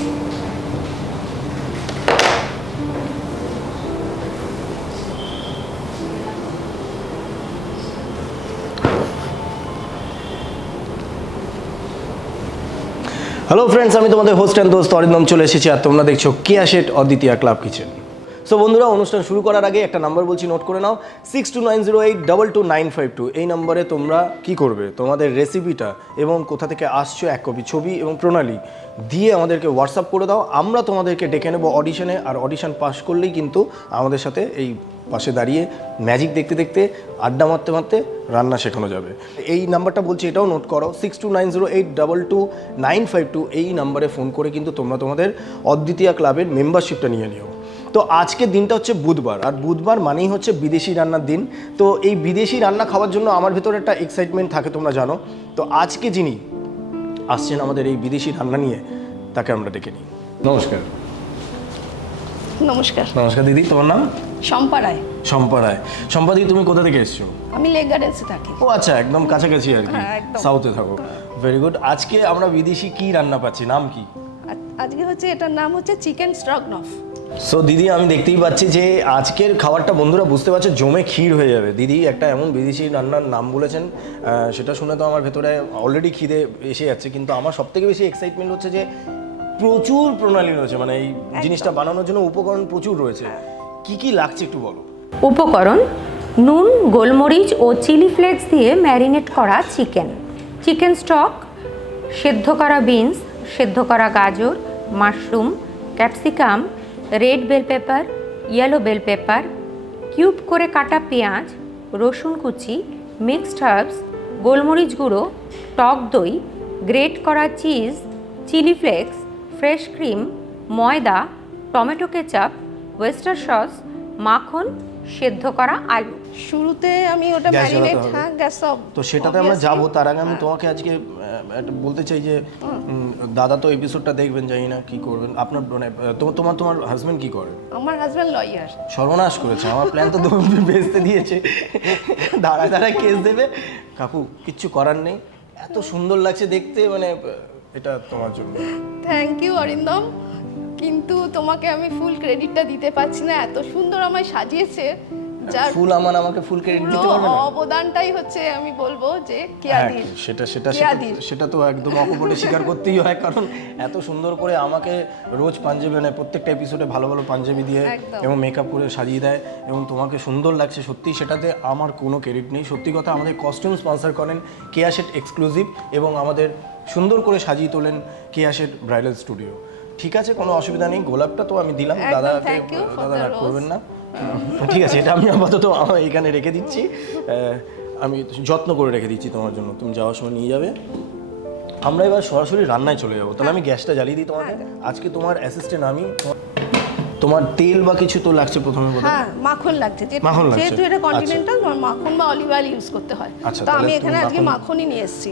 Hello friends, আমি তোমাদের host and দোস্ত অরিন্দম চলে এসেছি, আর তোমরা দেখছো কেয়া শেঠ অদ্বিতীয়া ক্লাব কিচেন। সো বন্ধুরা, অনুষ্ঠান শুরু করার আগে একটা নাম্বার বলছি, নোট করে নাও, 6290822952। এই নম্বরে তোমরা কি করবে, তোমাদের রেসিপিটা এবং কোথা থেকে আসছো এক কপি ছবি এবং প্রণালী দিয়ে আমাদেরকে হোয়াটসঅ্যাপ করে দাও। আমরা তোমাদেরকে ডেকে নেবো অডিশনে, আর অডিশন পাস করলেই কিন্তু আমাদের সাথে এই পাশে দাঁড়িয়ে ম্যাজিক দেখতে দেখতে আড্ডা মারতে মারতে রান্না শেখানো যাবে। এই নাম্বারটা বলছি, এটাও নোট করো, 6290822952। এই নাম্বারে ফোন করে কিন্তু তোমরা তোমাদের অদ্বিতীয়া ক্লাবের মেম্বারশিপটা নিয়ে নিও। তো আজকের দিনটা হচ্ছে বুধবার, আর বুধবার মানেই হচ্ছে বিদেশি রান্নার দিন। তো এই বিদেশি রান্না খাওয়ার জন্য আমার ভেতরে একটা এক্সাইটমেন্ট থাকে, তোমরা জানো। তো আজকে যিনি আসছেন আমাদের এই বিদেশি রান্না নিয়ে, তাকে আমরা ডেকে নিই। নমস্কার। নমস্কার। নমস্কার দিদি, তোমার নাম? শম্পা রায়। শম্পা রায়। শম্পা দিদি, তুমি কোথা থেকে এসছো? আমি লেক গার্ডেন্সে থাকি। ও আচ্ছা, একদম কাছাকাছি আর কি, সাউথে থাকো। Very good. আজকে আমরা বিদেশি কি রান্না পাচ্ছি, নাম কি? আজকে হচ্ছে এটার নাম হচ্ছে চিকেন স্ট্রগনফ। সো দিদি, আমি দেখতেই পাচ্ছি যে আজকের খাবারটা বন্ধুরা বুঝতে পারছে জমে ক্ষীর হয়ে যাবে। দিদি একটা এমন বিদেশি রান্নার নাম বলেছেন, সেটা শুনে তো আমার ভেতরে অলরেডি খিদে এসে যাচ্ছে। কিন্তু আমার সবথেকে বেশি এক্সাইটমেন্ট হচ্ছে যে প্রচুর প্রণালী রয়েছে, মানে এই জিনিসটা বানানোর জন্য উপকরণ প্রচুর রয়েছে। কি কি লাগছে একটু বলো। উপকরণ: নুন, গোলমরিচ ও চিলি ফ্লেক্স দিয়ে ম্যারিনেট করা চিকেন, চিকেন স্টক, সেদ্ধ করা বিনস, সেদ্ধ করা গাজর, mushroom, capsicum, red bell pepper, yellow bell pepper, cube করে কাটা পেঁয়াজ, রসুন কুচি, মিক্সড হার্বস, গোলমরিচ গুঁড়ো, টক দই, গ্রেট করা cheese, chili flakes, fresh cream, ময়দা, টমেটো কেচাপ, ওয়েস্টার সস, মাখন, সেদ্ধ করা আলু। শুরুতে আমি ওটা ম্যারিনেট গ্যাস সব, তো সেটাতে আমরা যাবো। তার আগে আমি তোমাকে আজকে বলতে চাই যে দাদা তো এপিসোডটা দেখবেন, জানি না কি করবেন আপনার, মানে তোমার হাজবেন্ড কি করে? আমার হাজব্যান্ড লয়ার। সর্বনাশ করেছে আমার প্ল্যান, তো বেচতে দিয়েছে, দাঁড়ায় দাঁড়ায় কেস দেবে। কাকু কিচ্ছু করার নেই, এত সুন্দর লাগছে দেখতে, মানে এটা তোমার জন্য। থ্যাংক ইউ অরিন্দম, কিন্তু তোমাকে আমি ফুল ক্রেডিটটা দিতে পারছি না। এত সুন্দর আমায় সাজিয়েছে, যার ফুল আমাকে ফুল ক্রেডিট দিতে পারবে না। অবদানটাই হচ্ছে আমি বলবো যে কেয়াদির। সেটা তো একদম অকপটে স্বীকার করতেই হয়, কারণ এত সুন্দর করে আমাকে রোজ পাঞ্জাবি, মানে প্রত্যেকটা এপিসোডে ভালো ভালো পাঞ্জাবি দিয়ে এবং মেকআপ করে সাজিয়ে দেয়, এবং তোমাকে সুন্দর লাগছে সত্যি, সেটাতে আমার কোনো ক্রেডিট নেই। সত্যি কথা, আমাদের কস্টিউম স্পন্সর করেন কেয়া শেঠ এক্সক্লুসিভ, এবং আমাদের সুন্দর করে সাজিয়ে তোলেন কেয়া শেঠ ব্রাইডাল স্টুডিও। ঠিক আছে, কোনো অসুবিধা নেই। গোলাপটা তো আমি দিলাম, দাদা রাগ করবেন না। ঠিক আছে, এটা আমি আপাতত এখানে রেখে দিচ্ছি, আমি যত্ন করে রেখে দিচ্ছি তোমার জন্য, তুমি যাওয়ার সময় নিয়ে যাবে। আমরা এবার সরাসরি রান্নায় চলে যাবো। তাহলে আমি গ্যাসটা জ্বালিয়ে দিই তোমাকে। আজকে তোমার অ্যাসিস্ট্যান্ট আমি। তোমার তেল বা কিছু তো লাগছে প্রথমে? হ্যাঁ, মাখন লাগছে, যেহেতু এটা কন্টিনেন্টাল, মাখন বা অলিভ অয়েল ইউজ করতে হয়। তো আমি এখানে আজকে মাখনই নিয়ে এসেছি।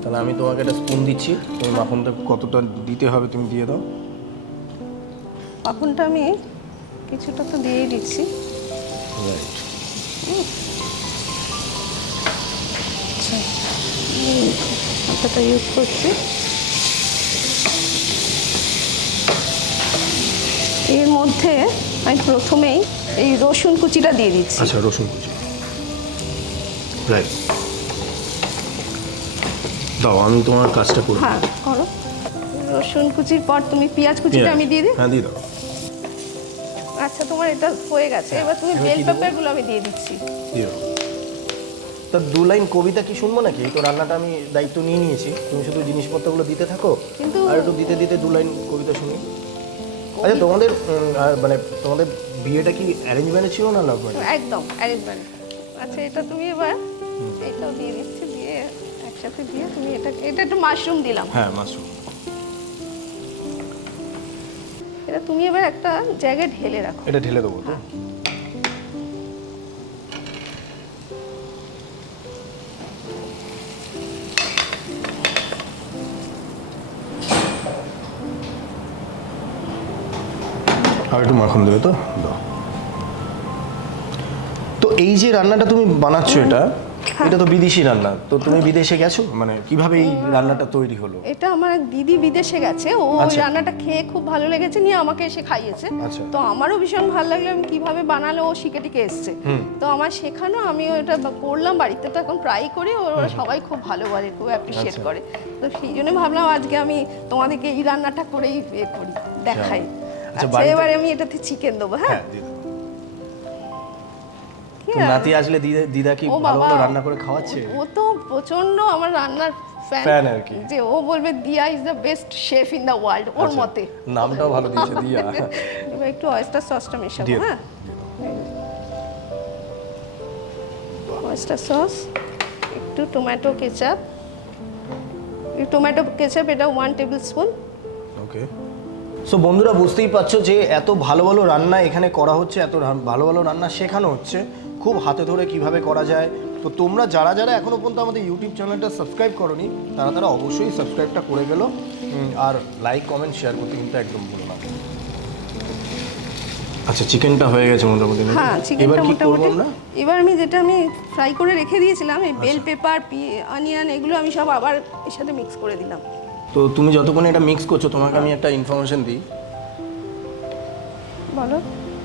তাহলে আমি তোমাকে একটা স্পুন দিচ্ছি, তুমি মাখনটা কতটা দিতে হবে তুমি দিয়ে দাও। মাখনটা আমি কিছুটা তো দিয়েই দিচ্ছি। আচ্ছা, ইউজ করছি। এর মধ্যে আমি প্রথমেই এই রসুন কুচিটা দিয়ে দিচ্ছি। আচ্ছা, রসুন কুচি, রাইট। দাও, আমি তোমার কাজটা করব। হ্যাঁ করো। রসুন কুচির পর তুমি পেঁয়াজ কুচিটা আমি দিয়ে দিই। হ্যাঁ, দিয়ে দাও। আচ্ছা, তোমার এটা হয়ে গেছে, এবার তুমি বেল পেপারগুলো আমি দিয়ে দিচ্ছি। দিও। তা দু লাইন কবিতা কি শুনবো নাকি? তো রান্নাটা আমি দায়িত্ব নিয়ে নিয়েছি, তুমি শুধু জিনিসপত্রগুলো দিতে থাকো, কিন্তু আর একটু দিতে দিতে দু লাইন কবিতা শুনি। আচ্ছা, তোমাদের মানে তোমাদের বিয়েটা কি অ্যারেঞ্জ ম্যারেজ ছিল না লাভ ম্যারেজ? একদম অ্যারেঞ্জ ম্যারেজ। আচ্ছা, এটা তুমি এবার এটাও দিয়ে দিচ্ছি, দিয়ে একসাথে দিয়ে তুমি এটা একটু মাশরুম দিলাম। হ্যাঁ, মাশরুম। এটা তুমি এবার একটা জায়গায় ঢেলে রাখো। এটা ঢেলে দেবো তো? আর একটু মাখন দেবে তো? দাও। তো এই যে রান্নাটা তুমি বানাচ্ছো, এটা এটা তো বিদেশি রান্না, তো তুমি বিদেশে গেছো, মানে কিভাবে এই রান্নাটা তৈরি হলো? এটা আমার এক দিদি বিদেশে গেছে, ও ওই আচ্ছা। রান্নাটা খেয়ে খুব ভালো লেগেছে, নিয়ে আমাকে এসে খাইয়েছে। আচ্ছা। তো আমারও ভীষণ ভালো লাগলো, আমি কিভাবে বানালো ও শিখে টিকে এসছে। তো আমার শেখানো, আমিও এটা করলাম বাড়িতে, তো এখন প্রায় করি, ওরা সবাই খুব ভালো বলে, খুব অ্যাপ্রিশিয়েট আচ্ছা। করে। তো সেই জন্য ভাবলাম আজকে আমি তোমাদেরকে এই রান্নাটা করেই করি, দেখাই। আচ্ছা, বাড়িতে- এবারে আমি এটাতে চিকেন দেবো। হ্যাঁ, দিয়ে দাও। তো নাতি আসলে দিদা কি ও ভালো বাবা, ভালো রান্না করে খাওয়াচ্ছে? ও তো প্রচন্ড আমার রান্নার Fan ফ্যান আর কি। যে ও বলবে Diya is the best chef in the world, ওর আচ্ছা, মতে। নামটাও ভালো দিয়েছে দিয়া। এবার একটু অয়েস্টার সসটা মেশাবো। দিয়ে দাও। হ্যাঁ, অয়েস্টার সস, একটু টমেটো কেচাপ, এটা 1 টেবিল স্পুন। ওকে। সো বন্ধুরা, বুঝতেই পারছো যে এত ভালো ভালো রান্না এখানে করা হচ্ছে, এত ভালো ভালো রান্না শেখানো হচ্ছে, খুব হাতে ধরে কিভাবে করা যায়। তো তোমরা যারা যারা এখনো পর্যন্ত আমাদের ইউটিউব চ্যানেলটা সাবস্ক্রাইব করোনি, তারা অবশ্যই সাবস্ক্রাইবটা করে গেলো, আর লাইক কমেন্ট শেয়ার করতে কিন্তু একদম ভুলো না। আচ্ছা, চিকেনটা হয়ে গেছে মোটামুটি। হ্যাঁ, এবার চিকেনটা কি করব মোটামুটি। আমরা? এবার আমি যেটা ফ্রাই করে রেখে দিয়েছিলাম, এই বেল পেপার, অনিয়ন, এগুলো আমি সব আবার এর সাথে মিক্স করে দিলাম। তো তুমি যতক্ষণ এটা মিক্স করছো, তোমাকে আমি একটা ইনফরমেশন দিই। বলো।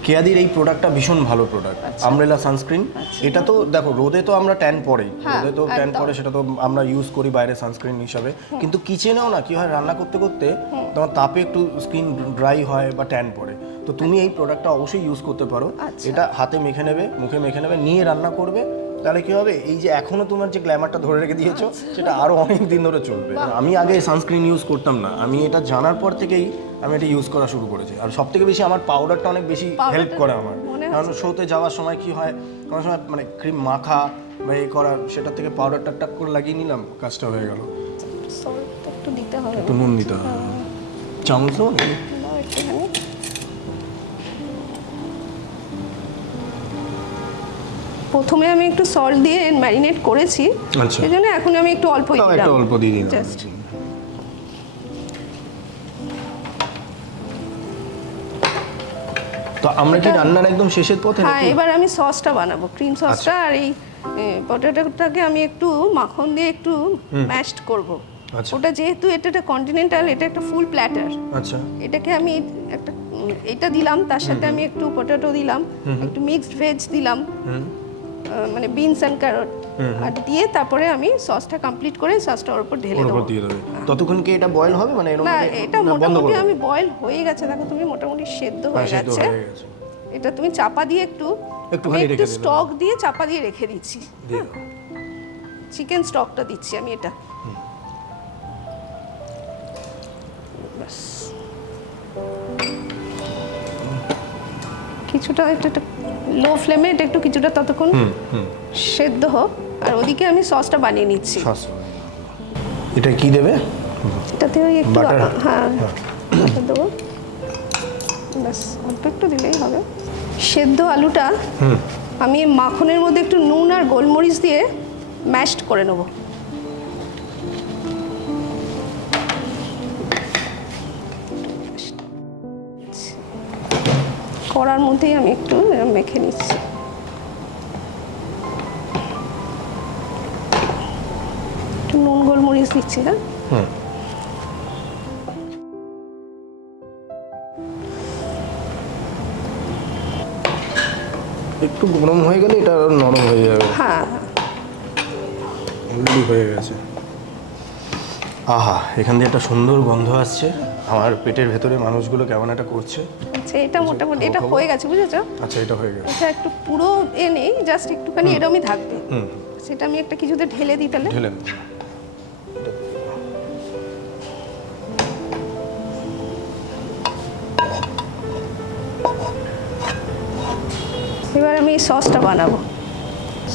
কেয়াদির এই প্রোডাক্টটা ভীষণ ভালো প্রোডাক্ট, আমব্রেলা সানস্ক্রিন। এটা তো দেখো, রোদে তো আমরা ট্যান পড়েই, হ্যাঁ, রোদে তো ট্যান একদম। পড়ে, সেটা তো আমরা ইউজ করি বাইরে সানস্ক্রিন হিসাবে। কিন্তু কিচেনেও না কি হয়, রান্না করতে করতে তোমার তাপে একটু স্কিন ড্রাই হয় বা ট্যান পড়ে। তো তুমি এই প্রোডাক্টটা অবশ্যই ইউজ করতে পারো। আচ্ছা। এটা হাতে মেখে নেবে, মুখে মেখে নেবে, নিয়ে রান্না করবে, তাহলে কি হবে, এই যে এখনো তোমার যে গ্ল্যামারটা ধরে রেখে দিয়েছো, সেটা আরো অনেক দিন ধরে চলবে। আমি আগে সানস্ক্রিন ইউজ করতাম না, আমি এটা জানার পর থেকেই আমি এটা ইউজ করা শুরু করেছি। আর সব থেকে বেশি আমার পাউডারটা অনেক বেশি হেল্প করে আমার, কারণ শোতে যাওয়ার সময় কি হয়, কোনো সময় মানে ক্রিম মাখা বা এই করা, সেটার থেকে পাউডারটা টাক করে লাগিয়ে নিলাম, কাজটা হয়ে গেল। সল্ট একটু দিতে হবে। একটু নুন দিতে হবে, চামচ দেবো নাকি? নাও একটুখানি। প্রথমে আমি একটু সল্ট দিয়ে ম্যারিনেট করেছি, আচ্ছা। সেই জন্য এখন আমি একটু অল্পই তাও দিলাম। একটু অল্প দিয়ে দিন। Just। তো আমরা কি রান্নার একদম শেষের পথে হ্যাঁ, নাকি? এবার আমি সসটা বানাবো, ক্রিম সসটা। আর এই পটেটোটাকে আমি একটু মাখন দিয়ে একটু ম্যাশড করব। আচ্ছা। ওটা যেহেতু এটা একটা কন্টিনেন্টাল, এটা একটা ফুল প্ল্যাটার, আচ্ছা। এটাকে আমি একটা এটা দিলাম, তার সাথে আমি একটু পটেটো দিলাম, একটু মিক্সড ভেজ দিলাম, মানে বিনস অ্যান্ড ক্যারট, আর দিয়ে তারপরে আমি সসটা কমপ্লিট করে সসটা ওর উপর ঢেলে ওর দেবো। উপর দিয়ে দেবে। ততক্ষণ কি এটা বয়েল হবে, মানে এরকম না, ভাবে? এটা না, বন্ধ মোটামুটি করে আমি দেবো? বয়েল হয়ে গেছে, দেখো তুমি, মোটামুটি সেদ্ধ হয়ে সেদ্ধ গেছে। হয়ে গেছে। এটা তুমি চাপা দিয়ে একটুখানি রেখে একটু দিলাম। স্টক দিয়ে চাপা দিয়ে রেখে দিচ্ছি। দিয়ে দাও। চিকেন স্টকটা দিচ্ছি আমি এটা। ব্যাস। কিছুটা এটা লো ফ্লেমে এটা একটু কিছুটা ততক্ষণ সেদ্ধ হোক, আর ওদিকে আমি সসটা বানিয়ে নিচ্ছি। সস। এটা কি দেবে? এটাতে ওই একটু Butter? হ্যাঁ butter দেবো, ব্যাস অল্প একটু দিলেই হবে। সেদ্ধ আলুটা আমি মাখনের মধ্যে একটু নুন আর গোলমরিচ দিয়ে ম্যাশড করে নেব। করার মধ্যেই আমি একটু মেখে নিচ্ছি। একটু নুন গোলমরিচ দিচ্ছি। হ্যাঁ, একটু গরম হয়ে গেলে এটা আরো নরম হয়ে যাবে। হ্যাঁ, অলরেডি হয়ে গেছে। আহা, এখান দিয়ে একটা সুন্দর গন্ধ আসছে, আমার পেটের ভেতরে মানুষগুলো কেমন একটা করছে। আচ্ছা, এটা মোটামুটি এটা হয়ে গেছে, বুঝেছো? আচ্ছা, এটা হয়ে গেছে। এটা একটু পুরো নেই, জাস্ট একটুখানি এরমই থাকবে। সেটা আমি একটা কিছুতে ঢেলে দিই তাহলে। ঢেলে দাও। এবার আমি এই সসটা বানাবো।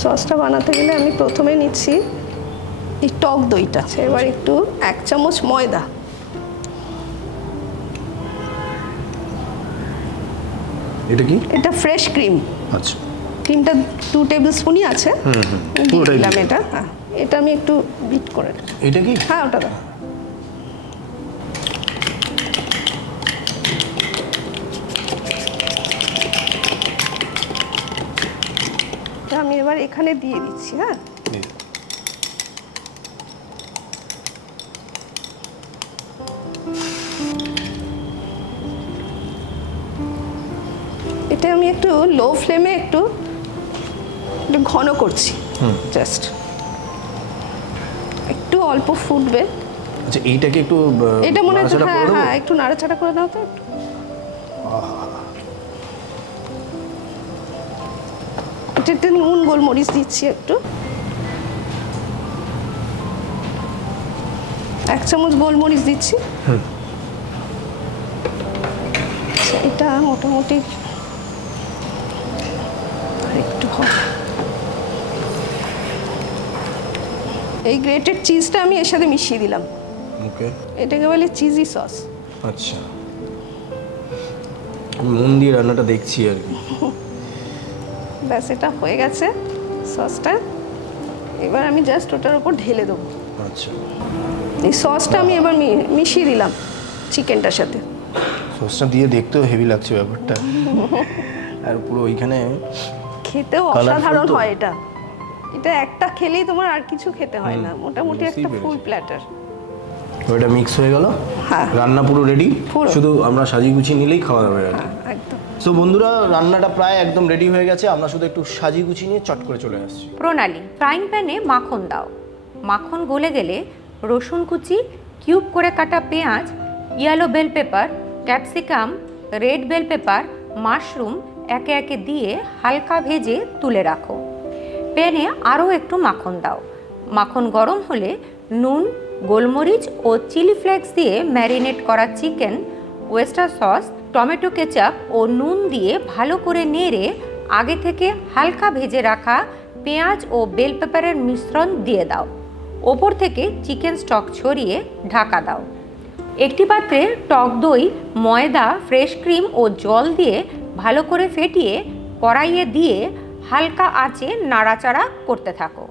সসটা বানাতে গেলে আমি প্রথমে নিচ্ছি এই টক দইটা, এবার একটু 1 চামচ ময়দা, এটা কি? এটা ফ্রেশ ক্রিম। আচ্ছা। ক্রিমটা 2 টেবিল স্পুনই আছে। দিয়ে পুরোটাই দিলাম দিয়ে। এটা। হ্যাঁ, এটা আমি একটু বিট করে নেব। এটা কি? হ্যাঁ, ওটা দাও। আমি এবার এখানে দিয়ে দিচ্ছি। হ্যাঁ, এটা আমি একটু লো ফ্লেমে একটু ঘন করছি, জাস্ট একটু অল্প ফুটবে। আচ্ছা এইটাকে একটু এটা মনে হচ্ছে নাড়াচাড়া করে দেবো? হ্যাঁ একটু নাড়াচাড়া করে দাও তো একটু। এটাতে নুন গোলমরিচ দিচ্ছি একটু, 1 চামচ গোলমরিচ দিচ্ছি। আচ্ছা, এটা মোটামুটি একটু হবে। এই গ্রেটেড চিজটা আমি এর সাথে মিশিয়ে দিলাম। ওকে, এটাকে বলে চিজি সস। আচ্ছা মন দিয়ে রান্নাটা দেখছি আর কি। ব্যাস এটা হয়ে গেছে সসটা। এবার আমি জাস্ট ওটার উপর ঢেলে দেবো। আচ্ছা, এই সসটা আমি এবার মিশিয়ে দিলাম চিকেনটার সাথে। সসটা দিয়ে দেখতেও হেভি লাগছে ব্যাপারটা। আর পুরো ওইখানে খেতেও Colourful অসাধারণ তো। হয় এটা। এটা একটা খেলেই তোমার আর কিছু খেতে হয় না, মোটামুটি বুঝতেই একটা পেরেছি। ফুল প্ল্যাটার। ওইটা মিক্স হয়ে গেল, হ্যাঁ। রান্না পুরো রেডি, পুরো। শুধু আমরা সাজিয়ে গুছিয়ে নিলেই খাওয়া যাবে আর কি। একদম। সো বন্ধুরা, রান্নাটা প্রায় একদম রেডি হয়ে গেছে, আমরা শুধু একটু সাজিয়ে গুছিয়ে নিয়ে চট করে চলে আসছি। প্রণালী: ফ্রাইং প্যানে মাখন দাও, মাখন গলে গেলে রসুন কুচি, কিউব করে কাটা পেঁয়াজ, yellow bell pepper, capsicum, red bell pepper, mushroom একে একে দিয়ে হালকা ভেজে তুলে রাখো। প্যানে আরও একটু মাখন দাও, মাখন গরম হলে নুন, গোলমরিচ ও চিলি ফ্লেক্স দিয়ে ম্যারিনেট করা chicken, oyster sauce, tomato ketchup ও নুন দিয়ে ভালো করে নেড়ে আগে থেকে হালকা ভেজে রাখা পেঁয়াজ ও বেল পেপারের মিশ্রণ দিয়ে দাও। ওপর থেকে চিকেন স্টক ছড়িয়ে ঢাকা দাও। একটি পাত্রে টক দই, ময়দা, ফ্রেশ ক্রিম ও জল দিয়ে ভালো করে ফেটিয়ে কড়াইয়ে দিয়ে হালকা আঁচে নাড়াচাড়া করতে থাকো।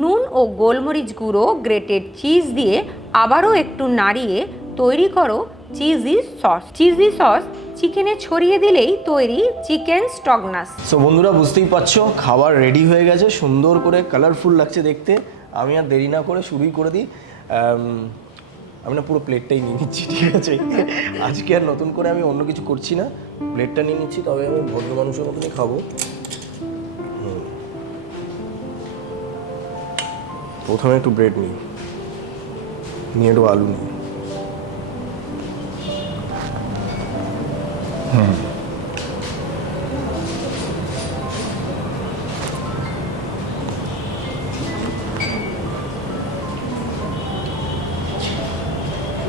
নুন ও গোলমরিচ গুঁড়ো, গ্রেটেড চিজ দিয়ে আবারও একটু নাড়িয়ে তৈরি করো চিজি সস। চিজি সস চিকেনে ছড়িয়ে দিলেই তৈরি চিকেন স্টগনাস। সো বন্ধুরা, বুঝতেই পারছো খাবার রেডি হয়ে গেছে, সুন্দর করে কালারফুল লাগছে দেখতে। আমি আর দেরি না করে শুরুই করে দিই। আমি না পুরো প্লেটটাই নিয়ে নিচ্ছি, ঠিক আছে? আজকে আর নতুন করে আমি অন্য কিছু করছি না, প্লেটটা নিয়ে নিচ্ছি, তবে আমি ভদ্র মানুষের মতনই খাবো। প্রথমে একটু ব্রেড নিই, নিয়ে একটু আলু নিই।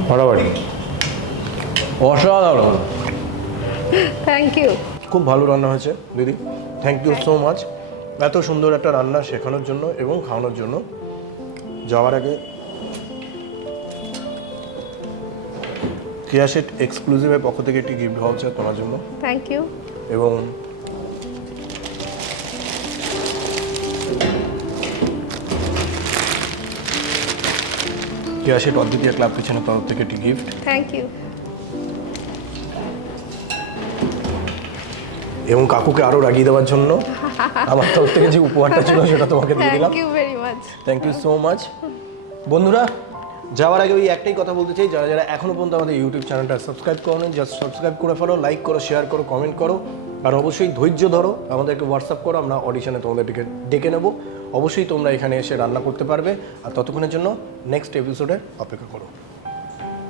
ফাটাফাটি, অসাধারণ, থ্যাংক ইউ। খুব ভালো রান্না হয়েছে দিদি, থ্যাংক ইউ সো মাচ এত সুন্দর একটা রান্না শেখানোর জন্য এবং খাওয়ানোর জন্য। যাওয়ার আগে কেয়া সেট এক্সক্লুসিভের পক্ষ থেকে একটি গিফট ভাউচার তোমার জন্য, থ্যাংক ইউ। এবং কেয়া সেট অদ্বিতীয় ক্লাব কিচেনের তরফ থেকে একটি গিফট, থ্যাংক ইউ। এবং কাকুকে আরও রাগিয়ে দেওয়ার জন্য আমার তরফ থেকে যে উপহারটা ছিল সেটা তোমাকে দিয়ে দিলাম। Thank you very much. Thank you so much. বন্ধুরা, যাওয়ার আগে ওই একটাই কথা বলতে চাই, যারা যারা এখনও পর্যন্ত আমাদের ইউটিউব চ্যানেলটা সাবস্ক্রাইব করোনি, জাস্ট সাবস্ক্রাইব করে ফেলো, লাইক করো, শেয়ার করো, কমেন্ট করো, আর অবশ্যই ধৈর্য ধরো, আমাদেরকে হোয়াটসঅ্যাপ করো, আমরা অডিশনে তোমাদেরকে ডেকে নেব। অবশ্যই তোমরা এখানে এসে রান্না করতে পারবে, আর ততক্ষণের জন্য নেক্সট এপিসোডে অপেক্ষা করো।